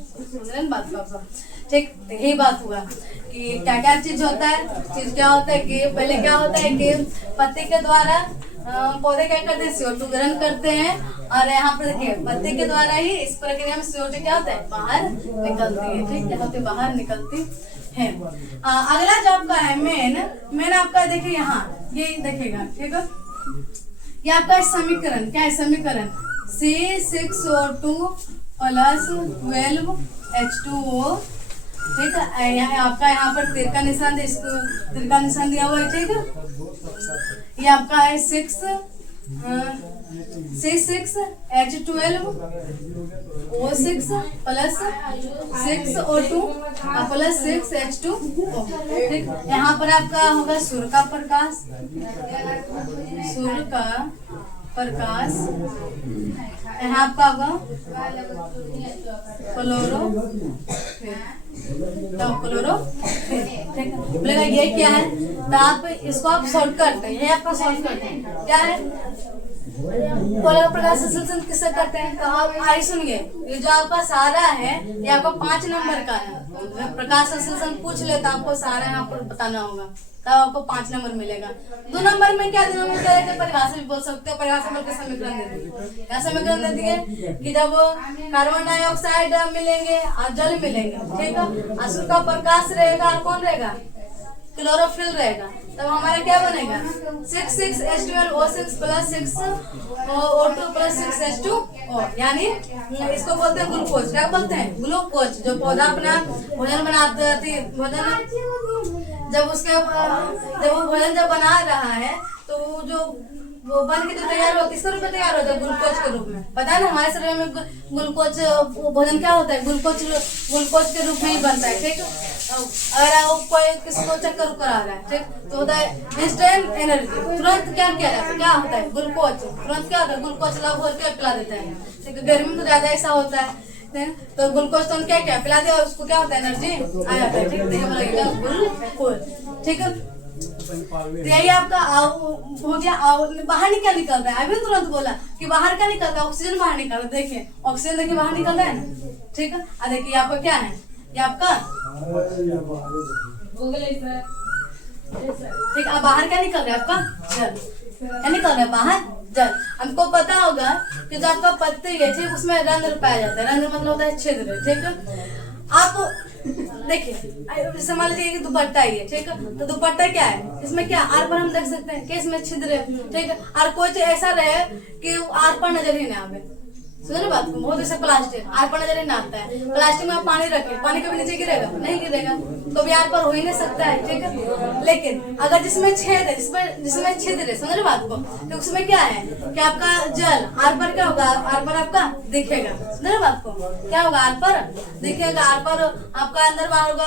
है, बात का, ठीक। यही बात हुआ कि क्या क्या चीज होता है। चीज क्या होता है कि पहले क्या होता है कि पत्ती के द्वारा पौधे क्या करते हैं, CO2 ग्रहण करते हैं, और यहाँ पर देखिए पत्ती के द्वारा ही इस प्रक्रिया में CO2 क्या होता है, बाहर निकलती है, ठीक है, बाहर निकलती है। अगला जो आपका है मेन आपका देखिए यहाँ ये देखिएगा, ठीक है, ये आपका समीकरण क्या है, समीकरण C6O2 + 12H2O, ठीक है। आपका यहाँ पर तीर का निशान दिया हुआ है, ठीक है। ये आपका है C6H12O6 + 6O2 + 6H2O, ठीक। यहाँ पर आपका होगा सूर्य का प्रकाश, यहाँ आपका होगा क्लोरोफिल, ठीक है। बोलेगा ये क्या है, तो आप इसको आप शॉर्ट करते हैं, ये आपका शॉर्ट करते हैं, क्या है गोला प्रकाश संश्लेषण किससे करते हैं? तो आप आई सुनिए, ये जो आपका सारा है ये आपका 5 नंबर का है। प्रकाश संश्लेषण पूछ ले तो आपको सारा यहाँ पर बताना होगा, तब आपको 5 नंबर मिलेगा। 2 नंबर में क्या 2 नंबर क्या है? परिभाषा भी बोल सकते हो, परिभाषा बोल के समीकरण दे दिए। क्या समीकरण दे दिए कि जब कार्बन डाइऑक्साइड मिलेंगे और जल मिलेंगे, ठीक है, असुर का प्रकाश रहेगा और कौन रहेगा? क्लोरोफिल रहेगा। तब हमारा क्या बनेगा? 6,6H12O6 plus 6O2 plus 6H2O, यानी इसको बोलते हैं ग्लूकोज। क्या बोलते हैं? ग्लूकोज। जो पौधा अपना भोजन बनाते थे, भोजन जब वो भोजन जब बना रहा है तो वो बन के जो तैयार होता है, किस रूप में तैयार होता है? ग्लूकोज के रूप में। पता है ना, हमारे शरीर में ग्लूकोज भोजन क्या होता है? ग्लूकोज के रूप में ही बनता है, ठीक। अगर कोई किसको चक्कर उकर आ रहा है, ठीक, तो होता है इंस्टेंट एनर्जी। तुरंत क्या किया जाता है? क्या होता है? ग्लूकोज। तुरंत क्या होता है? ग्लूकोज ला घोल के पिला देता है, ठीक है। गर्मी में तो ज्यादा ऐसा होता है, तो ग्लूकोज तो क्या पिला दिया, उसको क्या होता है? एनर्जी आ जाता है, ठीक। लगेगा ग्लूकोज, ठीक है। तो यही आपका हो गया। बाहर क्या निकल रहा है? अभी तुरंत बोला कि बाहर क्या निकल रहा है? ऑक्सीजन बाहर निकल रहा है। देखिए ऑक्सीजन, देखिए बाहर निकल रहा है ना, ठीक है। और देखिए आपका क्या है? ये आपका ठीक। अब बाहर क्या निकल रहा है? आपका जल। क्या निकल रहा है बाहर? जल। हमको पता होगा कि जो आपका पत्ती है, ठीक, उसमें रंध्र पाया जाता है। रंध्र मतलब होता है छिद्र, ठीक है। आप देखिए, जैसे मान लीजिए कि दुपट्टा ही है, ठीक है, तो दुपट्टा क्या है? इसमें क्या आर पर हम देख सकते हैं कि इसमें छिद्र है, ठीक है। और कोई ऐसा रहे कि आर पर नजर ही ना आवे, सुनो ना बात को। बहुत ऐसा प्लास्टिक आर पर नजर ही ना आता है। प्लास्टिक में पानी रखे, पानी कभी नीचे गिरेगा? नहीं गिरेगा, तो भी आर पर हो ही नहीं सकता है, ठीक है। लेकिन अगर जिसमें छेद है, जिसमें छिद्र है, समझ रहे बात को, तो उसमें क्या है कि आपका जल आर पर क्या होगा? आर पर आपका दिखेगा, समझ रहे बात को। क्या होगा? आर पर दिखेगा। आर पर आपका अंदर बाहर होगा।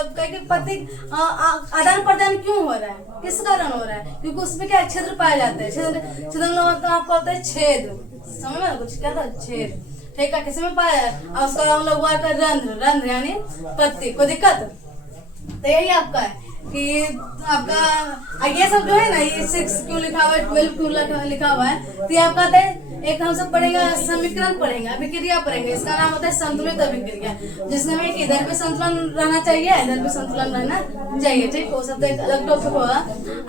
पत्ती आदान प्रदान क्यों हो रहा है? किस कारण हो रहा है? क्योंकि उसमें क्या छिद्र पाया जाता है। छिद्र मतलब आपका होता है छेद, समझ में कुछ क्या था? छेद, ठीक है। किसी में पाया है? और उसका हम लोग हुआ था रंध्र यानी पत्ती। कोई दिक्कत? तो यही आपका है कि आपका ये सब जो है ना, ये 6 क्यों लिखा हुआ है, 12 क्यों लिखा हुआ है, तो ये आपका है एक हम सब पढ़ेंगे समीकरण पढ़ेंगे, अभिक्रिया पढ़ेंगे। इसका नाम होता है संतुलित अभिक्रिया, जिसमें कि इधर भी संतुलन रहना चाहिए, इधर भी संतुलन रहना चाहिए, ठीक। वो सब तो एक अलग टॉपिक होगा।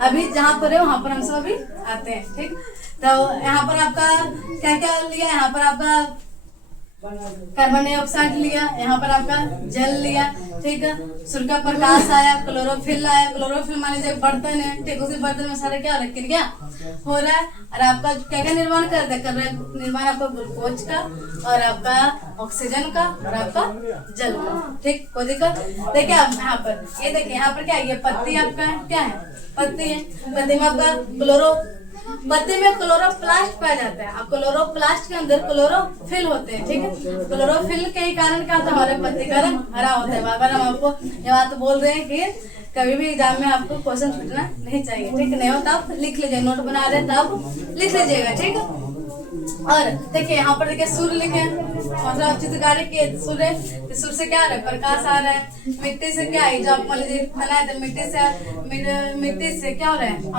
अभी जहाँ पर है वहाँ पर हम सब अभी आते हैं, ठीक। तो यहाँ पर आपका क्या क्या लिया? यहाँ पर आपका कार्बन डाइऑक्साइड लिया, यहाँ पर आपका जल लिया, ठीक है। सूर्य का प्रकाश आया, क्लोरोफिल आया। क्लोरोफिल मान लीजिए बर्तन है, ठीक, उसी बर्तन में सारे क्या क्रिया हो रहा है। और आपका क्या क्या निर्माण कर रहा है? निर्माण आपका ग्लूकोज का और आपका ऑक्सीजन का और आपका जल का, ठीक। कोई दिक्कत? देखिए आप यहाँ पर, ये देखिए यहाँ पर क्या है? ये पत्ती आपका है, क्या है? पत्ती है। पत्ती में आपका पत्ते में क्लोरोप्लास्ट पाया जाता है। अब क्लोरोप्लास्ट के अंदर क्लोरोफिल होते हैं, ठीक है। क्लोरोफिल के ही कारण क्या होता है? हमारे पत्ते का रंग हरा होता है। बार हम आपको ये बात बोल रहे हैं कि कभी भी एग्जाम में आपको क्वेश्चन छूटना नहीं चाहिए, ठीक। नहीं होता आप लिख लीजिए, नोट बना रहे तब लिख लीजिएगा, ठीक है। और देखिए यहाँ पर देखिए सूर्य लिखे, मतलब चित्रकारी के सूर्य, सूर्य से क्या आ रहा है? प्रकाश आ रहा है। मिट्टी से क्या है? जो आप मान लीजिए बनाए थे, मिट्टी से क्या हो रहा है?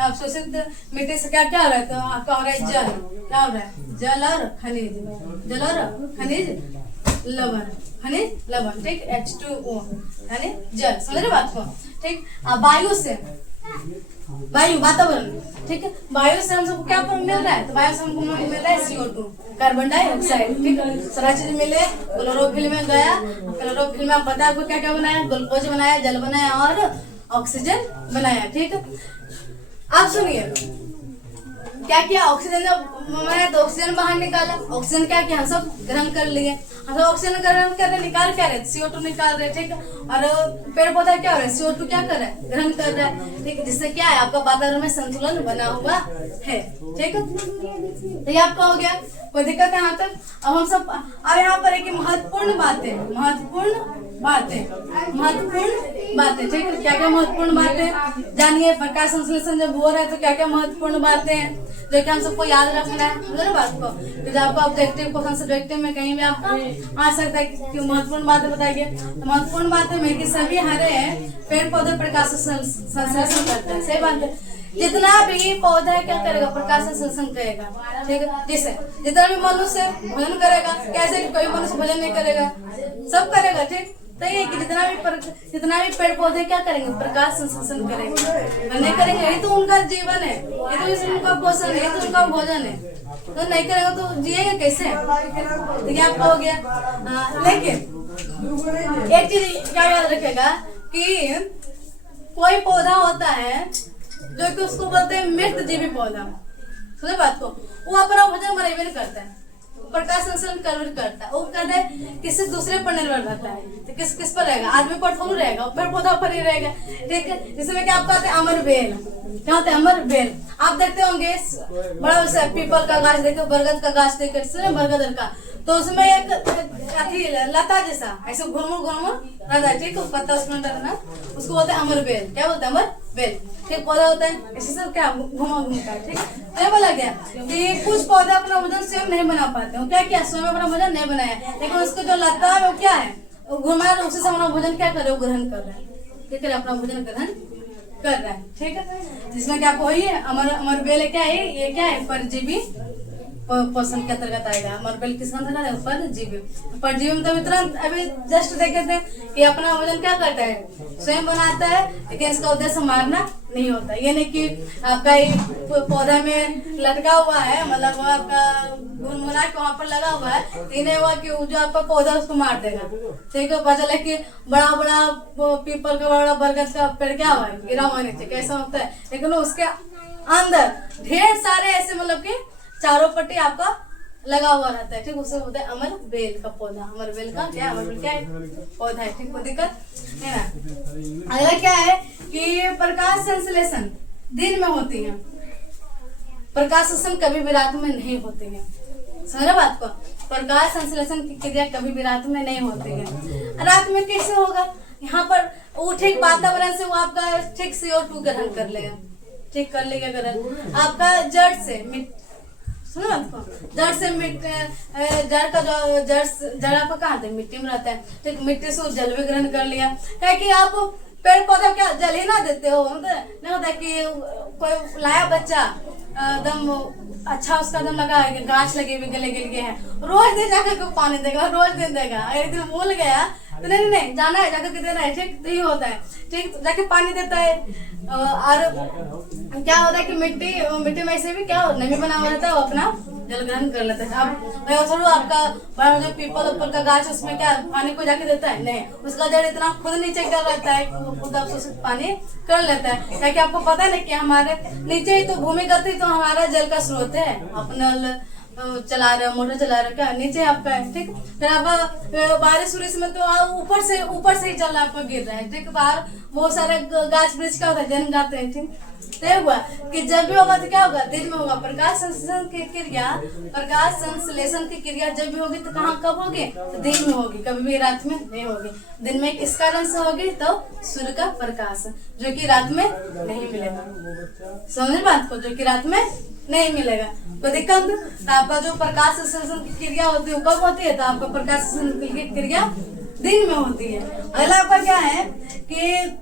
अवशोषित मिट्टी से क्या क्या हो रहा है? तो आपका हो रहा है जल। क्या हो रहा है? जल और खनिज लवण, ठीक। H2O यानी जल, समझ रहे बात को, ठीक। वायु से, वायु वातावरण, ठीक है। वायु से हम सबको क्या मिल रहा है? तो वायु से हमको मिल रहा है CO2 कार्बन डाइऑक्साइड, ठीक है। सारा चीज मिले, क्लोरोफिल में गया। क्लोरोफिल में आप पता आपको क्या क्या बनाया? ग्लूकोज बनाया, जल बनाया और ऑक्सीजन बनाया, ठीक है। आप सुनिए क्या किया? ऑक्सीजन जब बनाया तो ऑक्सीजन बाहर निकाला। ऑक्सीजन क्या किया? हम सब ग्रहण कर लिए। हम सब ऑक्सीजन ग्रहण कर रहे, निकाल क्या रहे? CO2 निकाल रहे, ठीक है। और पेड़ पौधा क्या हो रहा है? CO2 क्या कर रहा है? ग्रहण कर रहा है, ठीक है। जिससे क्या है? आपका वातावरण में संतुलन बना हुआ है, ठीक है। तो ये आपका हो गया। कोई दिक्कत है यहाँ तक? अब हम सब अब यहाँ पर एक महत्वपूर्ण बातें, ठीक है। क्या क्या महत्वपूर्ण बातें जानिए। प्रकाश संश्लेषण जब हो रहा है तो क्या क्या महत्वपूर्ण बातें हैं जो कि हम सबको याद रखना है, समझ रहे बात को। तो जब आपको ऑब्जेक्टिव क्वेश्चन सब्जेक्टिव में कहीं भी आपका आ सकता है कि महत्वपूर्ण बातें बताइए। तो महत्वपूर्ण बातें में कि सभी हरे पेड़ पौधे प्रकाश संश्लेषण करते हैं, सही बात है। जितना भी पौधा क्या करेगा, प्रकाश संश्लेषण करेगा, ठीक है। जैसे जितना भी मनुष्य भोजन करेगा, कैसे कोई मनुष्य भोजन नहीं करेगा, सब करेगा, ठीक। तो ये कि जितना भी पेड़ पौधे क्या करेंगे, प्रकाश संश्लेषण करेंगे, नहीं करेंगे, यही तो उनका जीवन है, ये तो उनका पोषण है, ये तो उनका भोजन है। तो नहीं करेगा तो जिएगा कैसे, तो क्या आपका हो गया। लेकिन एक चीज क्या याद रखेगा कि कोई पौधा होता है जो कि उसको बोलते हैं मृत जीवी पौधा, सुने बात को, वो अपना भोजन बराबर करता है, प्रकाश संश्लेषण करता है, वो कहते हैं किसी दूसरे पर निर्भर रहता है, तो किस पर रहेगा, आदमी पर थोड़ा रहेगा, पेड़ पौधा पर ही रहेगा, ठीक है। जिसमें क्या आपका अमर बेल, क्या होता है अमर बेल, आप देखते होंगे बड़ा सा पीपल का गाछ देखो, बरगद का गाछ देखो, बरगद का, तो उसमें एक अथी लता जैसा ऐसे घुरमुर रहता है, ठीक है, पत्ता उसमें डरना, उसको बोलते हैं अमर बेल। क्या बोलते हैं अमर बेल, ठीक, पौधा होता है इसी सब क्या घूमता है, ठीक। तो बोला गया कि कुछ पौधे अपना भोजन स्वयं नहीं बना पाते हैं, क्या किया, स्वयं अपना भोजन नहीं बनाया, लेकिन उसको जो लता है वो क्या है, वो घुमा उसी से अपना भोजन क्या कर रहे, वो ग्रहण कर रहा है, ठीक है, अपना भोजन ग्रहण कर रहा है, ठीक है। जिसमें क्या वही है अमर बेल क्या है, ये क्या है, परजीवी पोषण के अंतर्गत आएगा। अमर बेल किसका अंतर्गत है, परजीवी। परजीवी मतलब तुरंत अभी जस्ट देखे थे कि अपना भोजन क्या करता है, स्वयं बनाता है, लेकिन इसका उद्देश्य मारना नहीं होता। ये नहीं कि आपका पौधा में लटका हुआ है, मतलब वो आपका गुनगुना के वहाँ पर लगा हुआ है, तो नहीं हुआ कि जो आपका पौधा उसको मार देगा, ठीक है। पता चला कि बड़ा बड़ा पीपल का बड़ा बरगद का पेड़ क्या हुआ है, गिरा हुआ नीचे, कैसा होता है, लेकिन उसके अंदर ढेर सारे ऐसे मतलब कि चारों पट्टी आपका लगा हुआ रहता है, ठीक। उसे बोलते हैं अमर बेल का पौधा। अमर बेल का क्या, अमर बेल क्या है, पौधा है, ठीक, कोई दिक्कत है ना। अगला क्या है कि प्रकाश संश्लेषण दिन में होती है, प्रकाश संश्लेषण कभी भी रात में नहीं होती है, समझ बात को। प्रकाश संश्लेषण की क्रिया कभी भी रात में नहीं होती है। रात में कैसे होगा, यहाँ पर वो ठीक वातावरण से वो आपका ठीक CO2 ग्रहण कर लेगा, ठीक कर लेगा ग्रहण, आपका जड़ से सुनो आपको, जड़ से जड़ का जो जड़ आपका कहाँ था, मिट्टी में रहता है, ठीक, मिट्टी से वो जल भी ग्रहण कर लिया। क्या कि आप पेड़ पौधा क्या जल ही ना देते हो, मतलब नहीं होता कि कोई लाया बच्चा एकदम अच्छा उसका एकदम लगा है, गाछ लगे हुए गले गए हैं, रोज दिन जाकर पानी देगा, रोज दिन देगा, एक दिन भूल गया तो नहीं जाना है, जाकर के देना है, ठीक, तो ये होता है, ठीक, जाके पानी देता है। और क्या होता है कि मिट्टी में ऐसे भी क्या नमी बना हुआ रहता है, वो अपना जल ग्रहण कर लेता है। अब थोड़ा आपका बड़ा जो पीपल ऊपर का गाछ उसमें क्या पानी को जाके देता है, नहीं, उसका जड़ इतना खुद नीचे कर रहता है, खुद पानी कर लेता है। ताकि आपको पता है ना कि हमारे नीचे ही तो भूमिगत ही तो हमारा जल का स्रोत है, अपना चला रहे मोटर चला रहे क्या नीचे आपका है, ठीक। फिर आप बारिश उरिश में तो ऊपर से ही जल आपका गिर रहा है, ठीक। बाहर बहुत सारे गाछ वृक्ष क्या होता है, जन्म जाते हैं, ठीक। तो हुआ कि जब भी होगा तो क्या होगा, दिन में होगा। प्रकाश संश्लेषण की क्रिया जब भी होगी तो कहाँ कब होगी, तो दिन में होगी, कभी भी रात में नहीं होगी। दिन में किस कारण से होगी, तो सूर्य का प्रकाश, जो कि रात में नहीं मिलेगा, समझ बात को, जो कि रात में नहीं मिलेगा। तो दिक्कत, तो आपका जो प्रकाश संश्लेषण की क्रिया होती है कब होती है, तो आपका प्रकाश संश्लेषण की क्रिया दिन में होती है। अगला आपका क्या है कि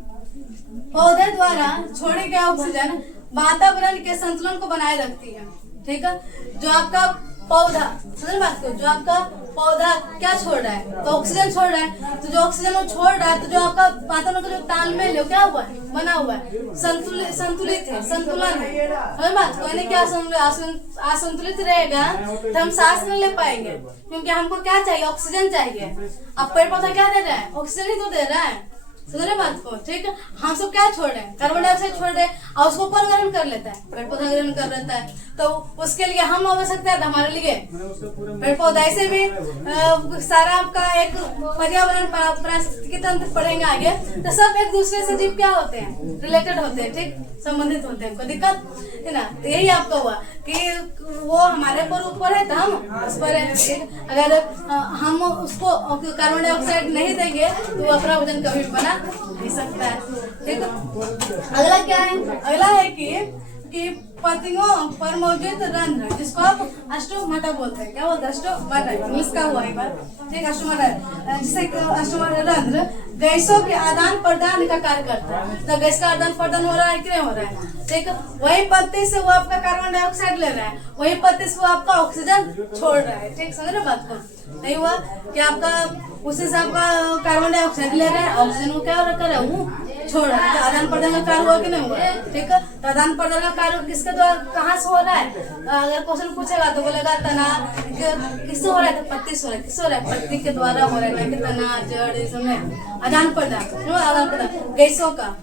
पौधे द्वारा छोड़े गए ऑक्सीजन वातावरण के संतुलन को बनाए रखती है, ठीक है। जो आपका पौधा, समझ बात को, जो आपका पौधा क्या छोड़ रहा है, तो ऑक्सीजन छोड़ रहा है, तो जो ऑक्सीजन वो छोड़ रहा है, तो जो आपका वातावरण का जो तालमेल है क्या हुआ है, बना हुआ है, संतुलित है, संतुलन है, समझ बात को। यानी क्या असंतुलित रहेगा तो हम सांस नहीं ले पाएंगे, क्योंकि हमको क्या चाहिए, ऑक्सीजन चाहिए। अब पेड़ पौधा क्या दे रहा है, ऑक्सीजन ही तो दे रहा है, समझ रहे बात को, ठीक है। हम सब क्या छोड़ रहे हैं, कार्बन डाइऑक्साइड छोड़ रहे हैं, और उसको कौन ग्रहण कर लेता है, पेड़ पौधा ग्रहण कर लेता है। तो उसके लिए हम आवश्यकता है, हमारे लिए पेड़ पौधा। ऐसे भी सारा आपका एक पर्यावरण पारिस्थितिकी तंत्र पढ़ेंगे आगे, तो सब एक दूसरे से जीव क्या होते हैं, रिलेटेड होते हैं, ठीक, संबंधित होते हैं, कोई दिक्कत है ना। तो यही आपका हुआ कि वो हमारे पर ऊपर है तो हम उस पर है। अगर हम उसको कार्बन डाइऑक्साइड नहीं देंगे तो वो अपना वजन कभी बना नहीं सकता है, ठीक है। अगला क्या है, अगला है कि पत्तियों पर मौजूद रंध्र, जिसको आप अस्टोमाटा बोलते हैं। क्या बोलते हैं? अस्टोमाटा, इंग्लिश का हुआ एक बार, ठीक। अस्टोमाटा, जिससे अस्टोमाटा रंध्र गैसों के आदान प्रदान का कार्य करता है। तो गैस का आदान प्रदान हो रहा है कि नहीं हो रहा है, ठीक। वही पत्ती से वो आपका कार्बन डाइऑक्साइड ले रहा है, वही पत्ती से वो आपका ऑक्सीजन छोड़ रहा है, ठीक। समझ रहे बात को? नहीं हुआ कि आपका उसी से आपका कार्बन डाइऑक्साइड ले रहा है, ऑक्सीजन को क्या कर रहा है, वो छोड़ रहा है। तो आदान प्रदान का कार्य हुआ कि नहीं हुआ, ठीक है। तो आदान प्रदान का कार्य किसके द्वारा, कहाँ से हो रहा है? अगर क्वेश्चन पूछेगा तो बोलेगा तना किससे हो रहा है, तो पत्ती से हो रहा है। किससे हो रहा है? पत्ती के द्वारा हो रहा है, ना कि तना जड़ इस समय आदान प्रदान, आदान प्रदान गैसों का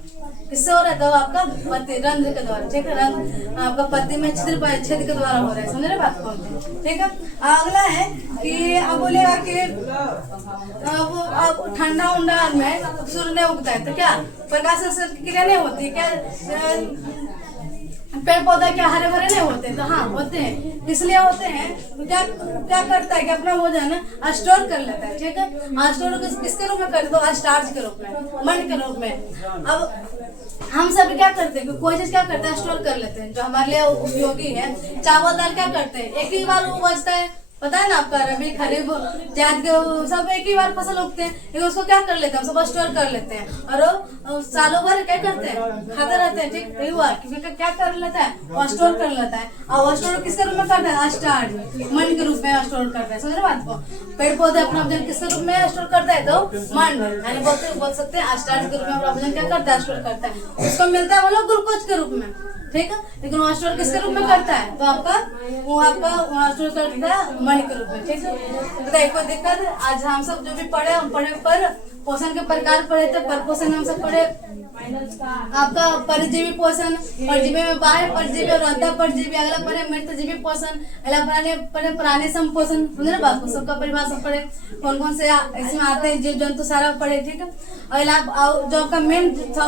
किससे हो रहा है? तो आपका पत्ती रंध्र के द्वारा, ठीक है। रंध्र आपका पत्ती में छेद के द्वारा हो रहा है। समझ रहे बात को, ठीक है। अगला है कि अब बोलेगा कि अब ठंडा उंडा में सूर्य नहीं उगता है, तो क्या प्रकाश संश्लेषण की क्रिया नहीं होती क्या? पेड़ पौधा क्या हरे भरे नहीं होते? तो हाँ होते हैं। इसलिए होते हैं तो क्या क्या करता है कि अपना भोजन स्टोर कर लेता है, ठीक है। स्टोर किसके रूप में करते? तो स्टार्च के रूप में, मंड के रूप में। अब हम सब क्या करते हैं कि कोई चीज क्या करते हैं, स्टोर कर लेते हैं जो हमारे लिए उपयोगी है। चावल दाल क्या करते हैं, एक ही बार वो बचता है, पता है ना आपका, रबी खरीफ जायद सब एक ही बार फसल उगते हैं, लेकिन उसको क्या कर लेते हैं, हम सब स्टोर कर लेते हैं और सालों भर क्या करते हैं, खाते रहते हैं, ठीक। नहीं हुआ क्योंकि क्या कर लेता है, वो स्टोर कर लेता है। और स्टोर किसके रूप में करता है? स्टार्च, मंड के रूप में स्टोर करता है। समझ रहे बात को? पेड़ पौधे अपना भोजन किसके रूप में स्टोर करता है? तो मंड, यानी बोल सकते हैं स्टार्च के रूप में अपना भोजन क्या करता है, स्टोर करता है। उसको मिलता है वो लोग ग्लूकोज के रूप में, ठीक है। लेकिन वो स्टोर किसके रूप में करता है? तो आपका स्टोर करता है मंड के रूप में, ठीक है। बताइए कोई दिक्कत? आज हम सब जो भी पढ़े, हम पढ़े पर पोषण के प्रकार पढ़े थे। पर पोषण हम सब पढ़े आपका परजीवी पोषण, परजीवी में बाह्य परजीवी और अंतः परजीवी। अगला पढ़े मृतजीवी पोषण, अगला पढ़े प्राणी संपोषण। समझ रहे बात को? सबका परिभाषा पढ़े, कौन कौन से इसमें आते हैं, जीव जंतु सारा पढ़े, ठीक है। और जो आपका मेन था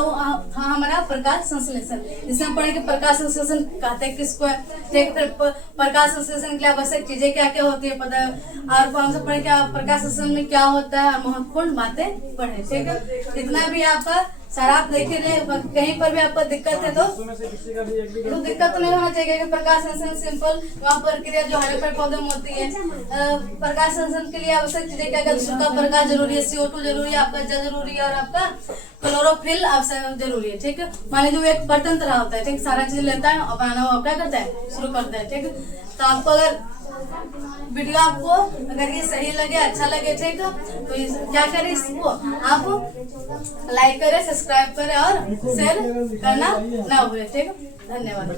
हमारा प्रकाश संश्लेषण, जिसमें पढ़े कि प्रकाश संश्लेषण कहते हैं किसको है, ठीक है। प्रकाश संश्लेषण के लिए आवश्यक चीजें क्या क्या होती है पता है, और हम सब पढ़े क्या प्रकाश संश्लेषण में क्या होता है, महत्वपूर्ण बातें पढ़े, ठीक है। इतना भी आपका सर आप देखिए, कहीं पर भी आपको दिक्कत है तो दिक्कत तो नहीं होना चाहिए कि प्रकाश संश्लेषण सिंपल वहाँ प्रक्रिया जो हरे पेड़ पौधे में होती है। प्रकाश संश्लेषण के लिए आवश्यक चीजें क्या क्या, सूखा प्रकाश जरूरी है, CO2 जरूरी है, आपका जल जरूरी है और आपका क्लोरोफिल आवश्यक जरूरी है, ठीक है। मान लीजिए एक बर्तन तरह होता है, ठीक, सारा चीज लेता है और बनाना वो क्या करता है, शुरू करता है, ठीक है। तो आपको अगर वीडियो आपको अगर ये सही लगे, अच्छा लगे, ठीक है, तो क्या करें, इसको आप लाइक करें, सब्सक्राइब करें और शेयर करना ना भूलें, ठीक है। धन्यवाद।